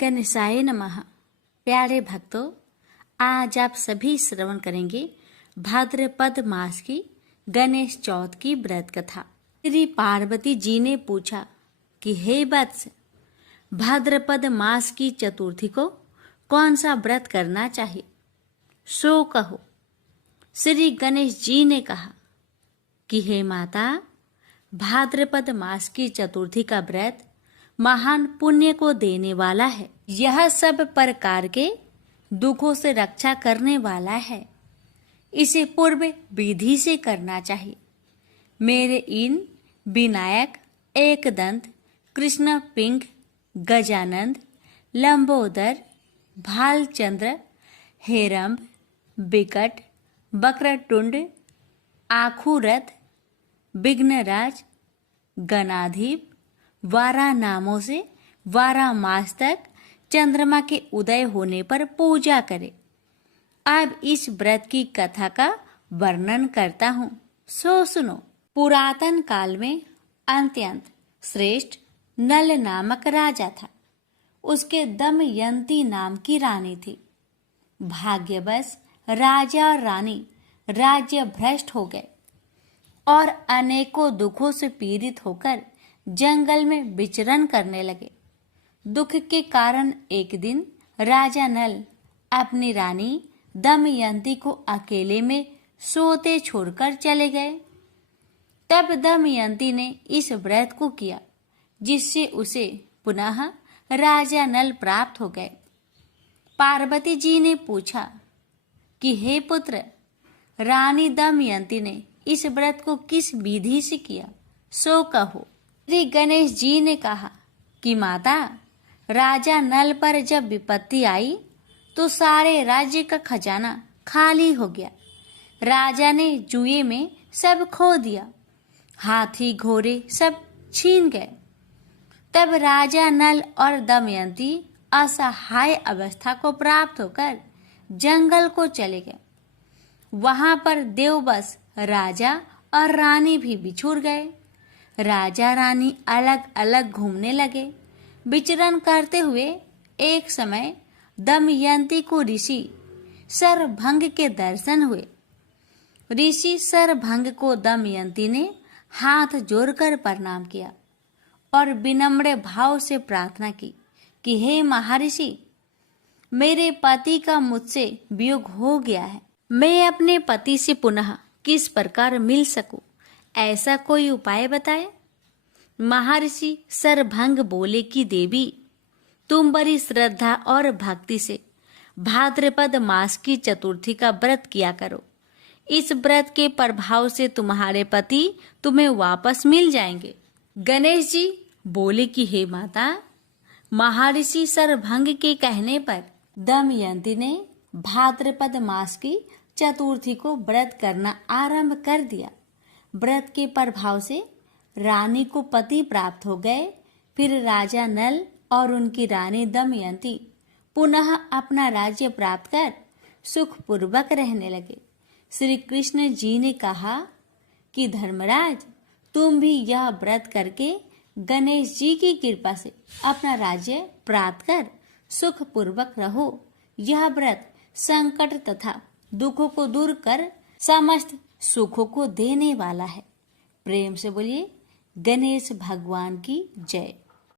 गणेशाय नमः। प्यारे भक्तों, आज आप सभी श्रवण करेंगे भाद्रपद मास की गणेश चौथ की व्रत कथा। श्री पार्वती जी ने पूछा कि हे वत्स, भाद्रपद मास की चतुर्थी को कौन सा व्रत करना चाहिए, सो कहो। श्री गणेश जी ने कहा कि हे माता, भाद्रपद मास की चतुर्थी का व्रत महान पुण्य को देने वाला है। यह सब प्रकार के दुखों से रक्षा करने वाला है। इसे पूर्व विधि से करना चाहिए। मेरे इन विनायक, एकदंत, कृष्ण पिंग, गजानंद, लंबोदर, भालचंद्र, हेरंब, विकट, वक्रतुंड, आखुरथ, विघ्नराज, गणाधीप, 12 नामों से 12 मास तक चंद्रमा के उदय होने पर पूजा करें। अब इस व्रत की कथा का वर्णन करता हूँ, सो सुनो। पुरातन काल में अत्यंत श्रेष्ठ नल नामक राजा था। उसके दमयंती नाम की रानी थी। भाग्यवश राजा और रानी राज्य भ्रष्ट हो गए और अनेकों दुखों से पीड़ित होकर जंगल में विचरण करने लगे। दुख के कारण एक दिन राजा नल अपनी रानी दमयंती को अकेले में सोते छोड़कर चले गए। तब दमयंती ने इस व्रत को किया, जिससे उसे पुनः राजा नल प्राप्त हो गए। पार्वती जी ने पूछा कि हे पुत्र, रानी दमयंती ने इस व्रत को किस विधि से किया, सो कहो। श्री गणेश जी ने कहा कि माता, राजा नल पर जब विपत्ति आई तो सारे राज्य का खजाना खाली हो गया। राजा ने जुए में सब खो दिया। हाथी घोड़े सब छीन गए। तब राजा नल और दमयंती असहाय अवस्था को प्राप्त होकर जंगल को चले गए। वहां पर देववश राजा और रानी भी बिछुड़ गए। राजा रानी अलग अलग घूमने लगे। विचरण करते हुए एक समय दमयंती को ऋषि सरभंग के दर्शन हुए। ऋषि सरभंग को दमयंती ने हाथ जोड़कर प्रणाम किया और विनम्र भाव से प्रार्थना की कि हे महर्षि, मेरे पति का मुझसे वियोग हो गया है। मैं अपने पति से पुनः किस प्रकार मिल सकूं, ऐसा कोई उपाय बताए। महर्षि सरभंग बोले कि देवी, तुम बड़ी श्रद्धा और भक्ति से भाद्रपद मास की चतुर्थी का व्रत किया करो। इस व्रत के प्रभाव से तुम्हारे पति तुम्हें वापस मिल जाएंगे। गणेश जी बोले कि हे माता, महर्षि सरभंग के कहने पर दमयंती ने भाद्रपद मास की चतुर्थी को व्रत करना आरंभ कर दिया। व्रत के प्रभाव से रानी को पति प्राप्त हो गए। फिर राजा नल और उनकी रानी दमयंती पुनः अपना राज्य प्राप्त कर सुखपूर्वक रहने लगे। श्री कृष्ण जी ने कहा कि धर्मराज, तुम भी यह व्रत करके गणेश जी की कृपा से अपना राज्य प्राप्त कर सुखपूर्वक रहो। यह व्रत संकट तथा दुखों को दूर कर समस्त सुखों को देने वाला है। प्रेम से बोलिए गणेश भगवान की जय।